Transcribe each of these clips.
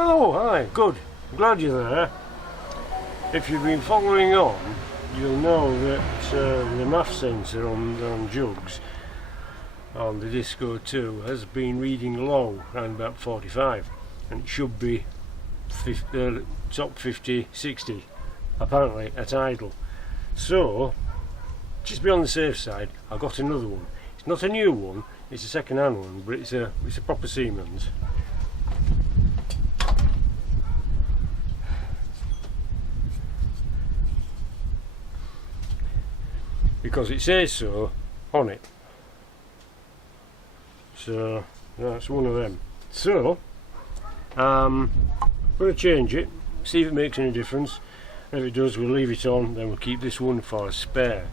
Oh, hi, good. Glad you're there. If you've been following on, you'll know that the MAF sensor on Jugs, on the Disco 2, has been reading low, around about 45, and it should be top 50, 60, apparently, at idle. So, just to be on the safe side, I got another one. It's not a new one, it's a second-hand one, but it's a proper Siemens. Because it says so on it. So that's one of them. So I'm going to change it, see if it makes any difference. If it does, we'll leave it on, then we'll keep this one for a spare,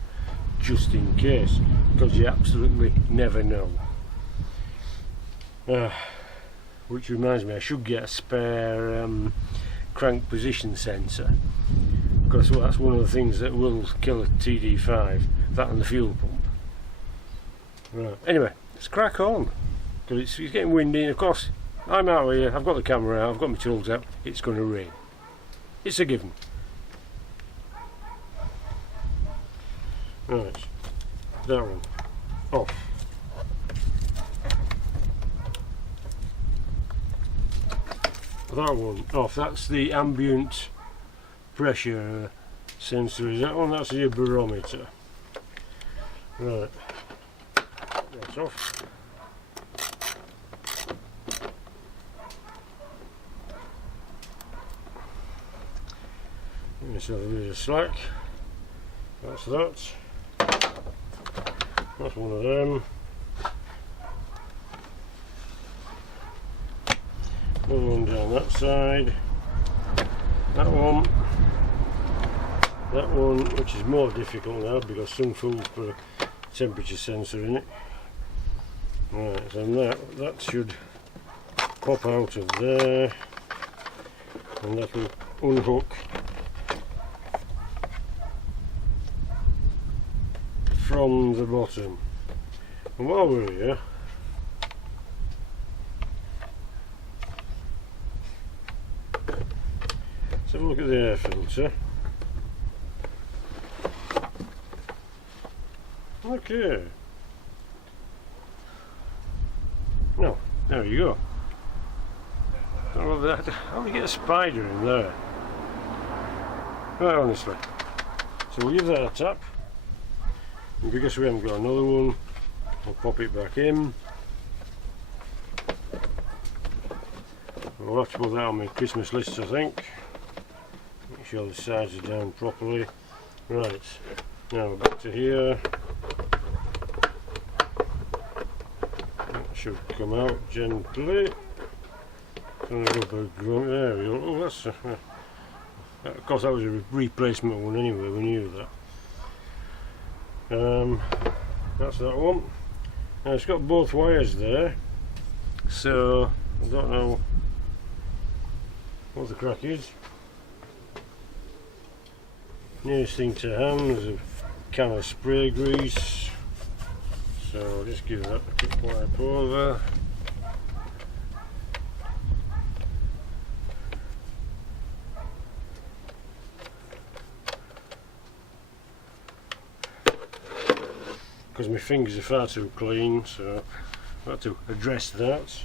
just in case, because you absolutely never know. Which reminds me, I should get a spare crank position sensor, because that's one of the things that will kill a TD5, that and the fuel pump. Right, anyway, let's crack on, because it's getting windy, and of course I'm out here, I've got the camera out, I've got my tools out, it's going to rain. It's a given. Right, that one off. That one off, that's the ambient pressure sensor. Is that one? That's your barometer. Right, that's off. Let's have a bit of slack. That's that. That's one of them. Another one down that side. That one, which is more difficult now because some fool's put a temperature sensor in it. Right, so that should pop out of there, and that will unhook from the bottom. And while we're here, let's have a look at the air filter. Okay. No, there you go. How do you get a spider in there? Right, honestly. So we'll give that a tap. And because we haven't got another one, I'll pop it back in. I'll have to put that on my Christmas list, I think. Make sure the sides are down properly. Right, now we're back to here. That should come out gently. There we go. Oh, that's of course that was a replacement one anyway, we knew that. That's that one. Now it's got both wires there, so I don't know what the crack is. Nearest thing to hand is a can of spray grease, so I'll just give that a quick wipe over. Because my fingers are far too clean, so I've got to address that.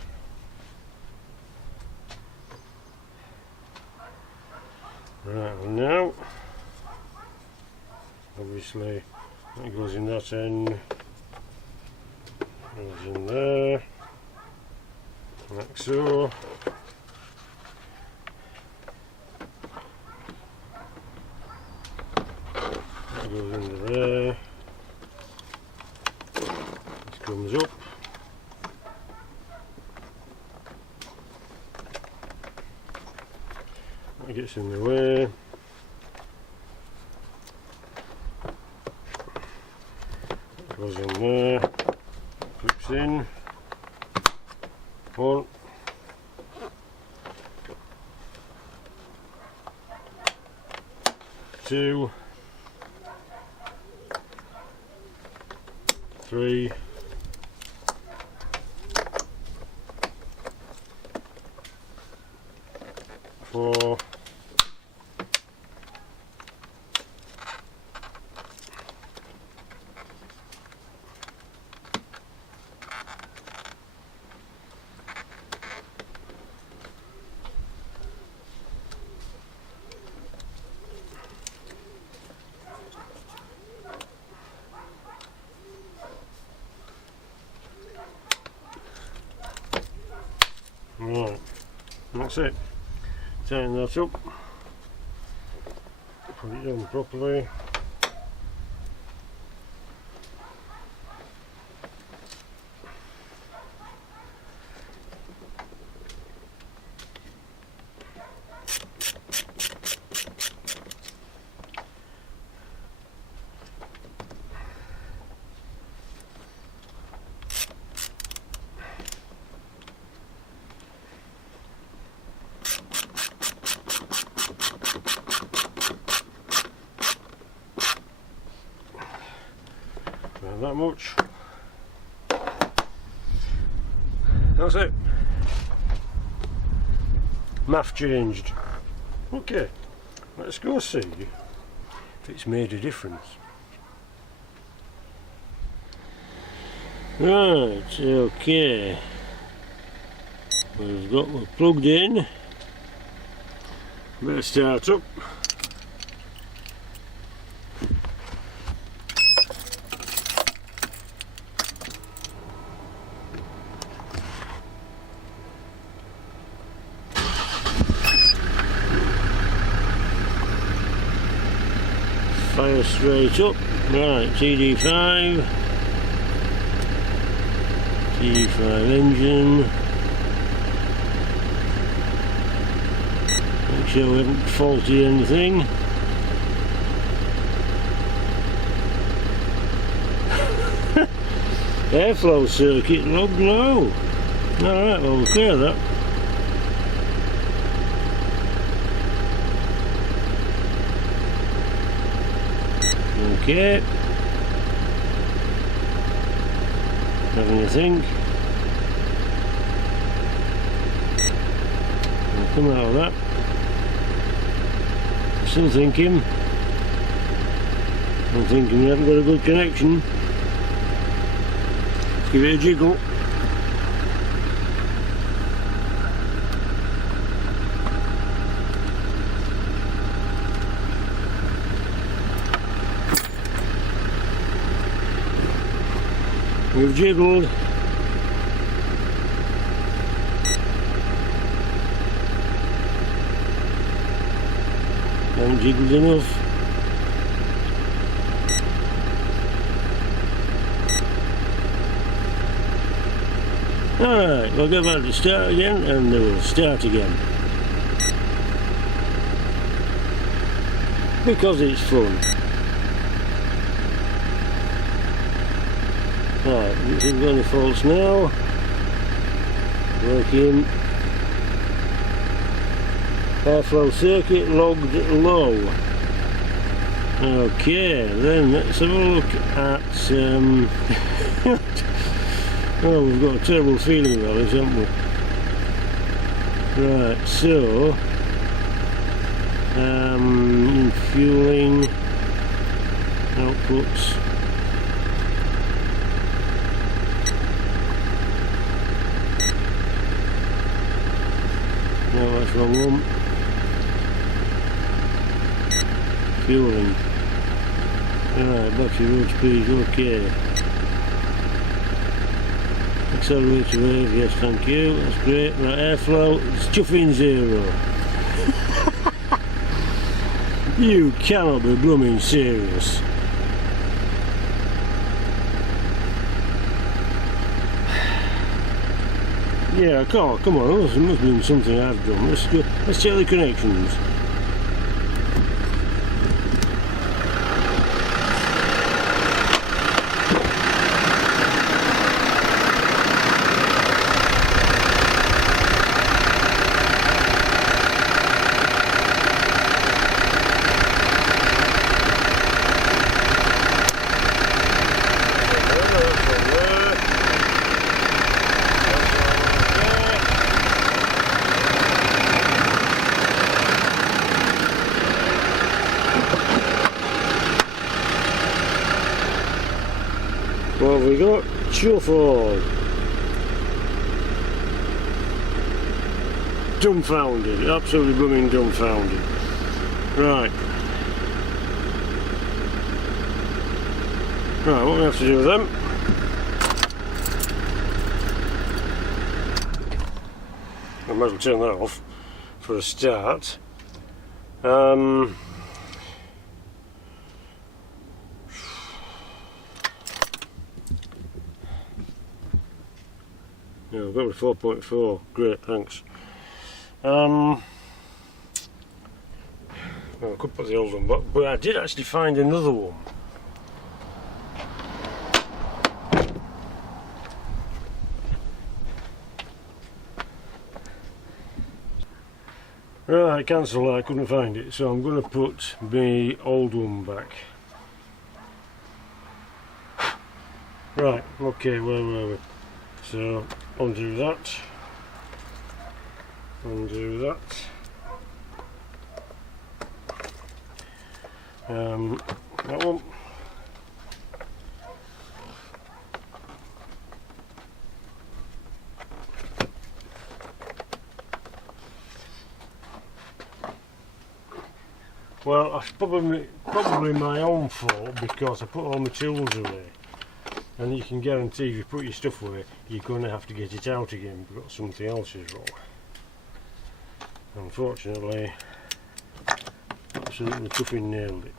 Right, well now, obviously that goes in that end, goes in there, like so. That goes into there. Comes up. That gets in the way. That goes in there. Clips in. One. Two. Three. for. Right, that's it. Tighten that up, put it on properly. That much. That's it. MAF changed. Okay, let's go see if it's made a difference. Right, okay. We're plugged in. Better start up. Fire straight up. Right, TD5 engine. Make sure we haven't faulted anything. Airflow circuit log low. Alright, well we'll clear that. Okay. Having a think. We'll come out of that. Still thinking. I'm thinking we haven't got a good connection. Let's give it a jiggle. We've jiggled. Haven't jiggled enough. Alright, we'll go back to start again and then we'll start again. Because it's fun. Right, this is going to false now. Working. Airflow circuit logged low. Okay, then let's have a look at oh, we've got a terrible feeling about this, haven't we? Right, so fueling outputs. No, that's wrong one. Fueling. Right, battery road speed, okay. Accelerator wave, yes, thank you, that's great. Right, airflow, it's chuffing 0. You cannot be blooming serious. Yeah, come on, there must have been something I've done. Let's check the connections. What have we got? Chuffle. Dumbfounded, absolutely blooming dumbfounded. Right. Right, what we have to do with them? I might as well turn that off for a start. Yeah, I've got a 4.4. Great, thanks. Well, I could put the old one back, but I did actually find another one. Right, cancel that, I couldn't find it, so I'm going to put the old one back. Right, okay, where were we? So, undo that. Undo that. That one. Well, that's probably my own fault because I put all my tools away. And you can guarantee if you put your stuff away, you're going to have to get it out again because something else is wrong. Unfortunately, absolutely tuffing nailed it.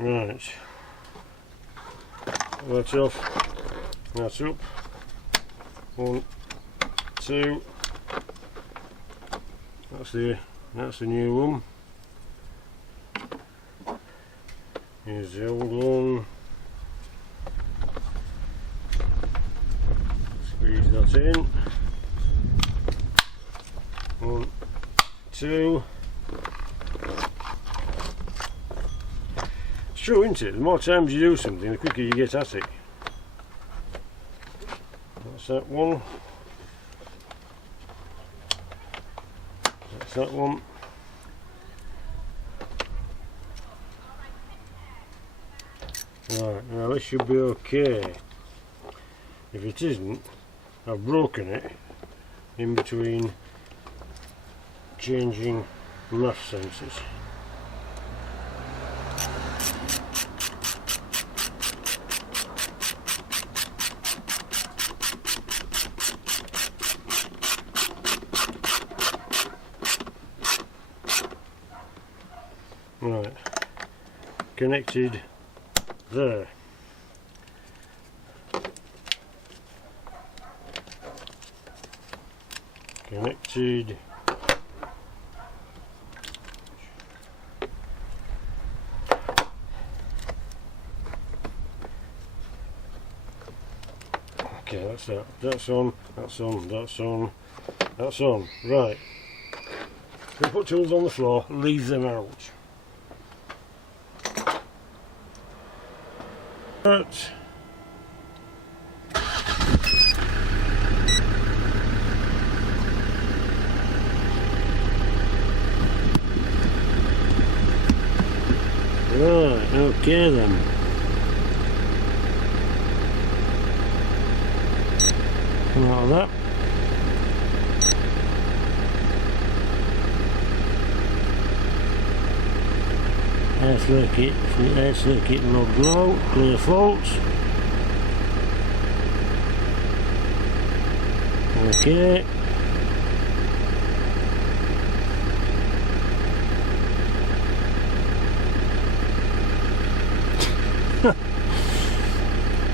Right, that's off, that's up, 1, 2, that's the new one, here's the old one, squeeze that in, 1, 2. True, isn't it? The more times you do something, the quicker you get at it. That's that one. That's that one. Right, now this should be okay. If it isn't, I've broken it in between changing MAF sensors. Right, connected there. Connected. Okay, that's that. That's on, that's on, that's on, that's on. Right. We put tools on the floor, leave them out. Right. Right, okay then. Come out of that. Air circuit logged low, clear faults. Okay.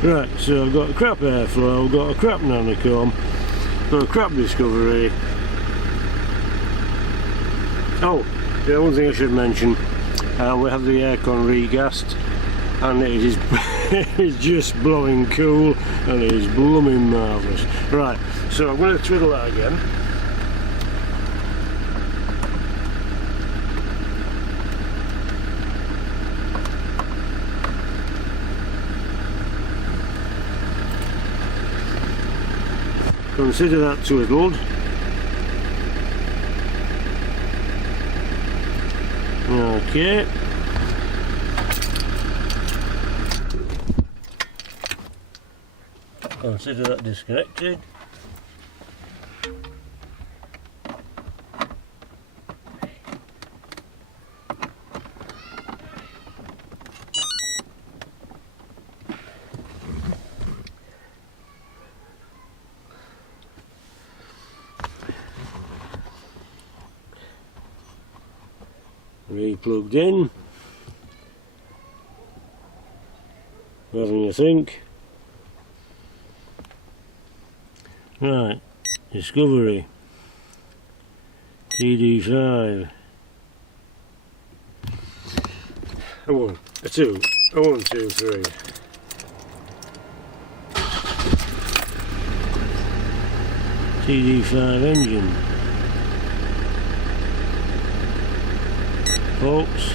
Right, so I've got a crap airflow, I've got a crap nanocomb, got a crap discovery. Oh, yeah, one thing I should mention. We have the aircon regassed and it is it's just blowing cool and it is blooming marvellous. Right, so I'm going to twiddle that again. consider that twiddled. Okay. Consider that disconnected. Re-plugged in. Having a think. Right, Discovery TD5 a 1, a 2, a 1, 2, 3. TD5 engine. Faults.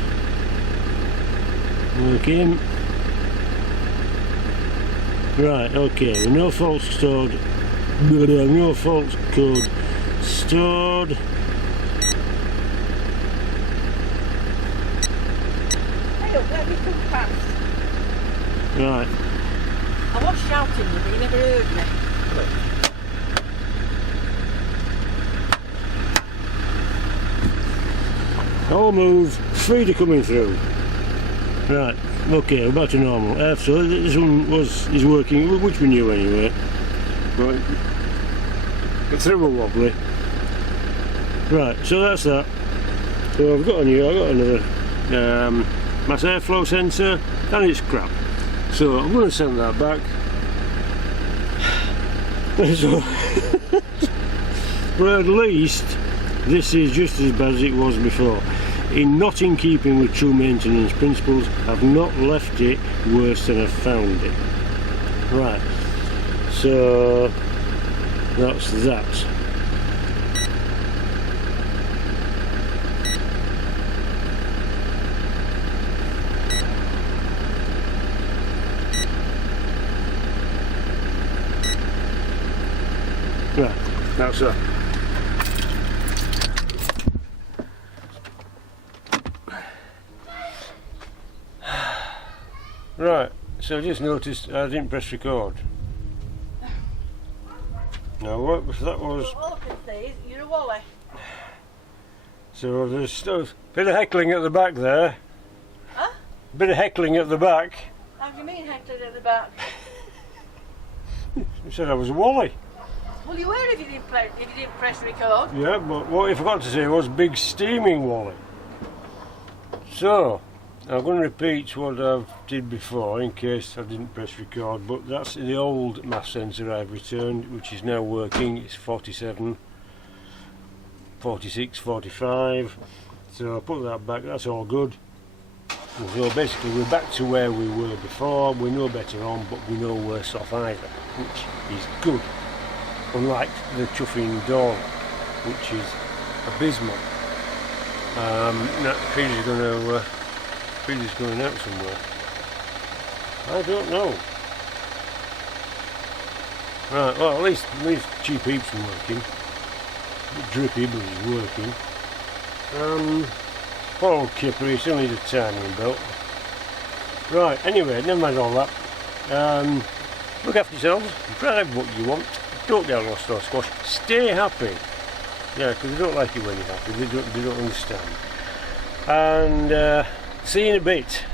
Working. Right, okay, no faults stored. No fault code stored. Hey, look, let me come past. Right. I was shouting you, but you never heard me. All move, feeder coming through. Right, okay, we're back to normal. So this one is working, which we knew anyway. Right. It's a little wobbly. Right, so that's that. So I've got another mass airflow sensor, and it's crap. So I'm going to send that back. So, but at least this is just as bad as it was before. Not in keeping with true maintenance principles, I've not left it worse than I've found it. Right. So that's that. Right, that's that. Right, so I just noticed I didn't press record. Now what that was. All I can say is you're a wally. So there's still a bit of heckling at the back there. Huh? Bit of heckling at the back. How do you mean heckling at the back? You said I was a wally. Well, you were if you didn't press record. Yeah, but what I forgot to say was big steaming wally. So I'm going to repeat what I did before in case I didn't press record, but that's the old MAF sensor I've returned, which is now working. It's 47, 46, 45. So I put that back, that's all good. So basically we're back to where we were before. We're no better on, but we're no worse off either, which is good. Unlike the chuffing door, which is abysmal. That feeder's going out somewhere. I don't know. Right, well at least cheap heaps are working. A bit drippy, but it's working. Poor old Kipper, he still needs a timing belt. Right, anyway, never mind all that. Look after yourselves, drive what you want, don't get lost or squashed, stay happy. Yeah, because they don't like it when you're happy, they don't understand. And see you in a bit.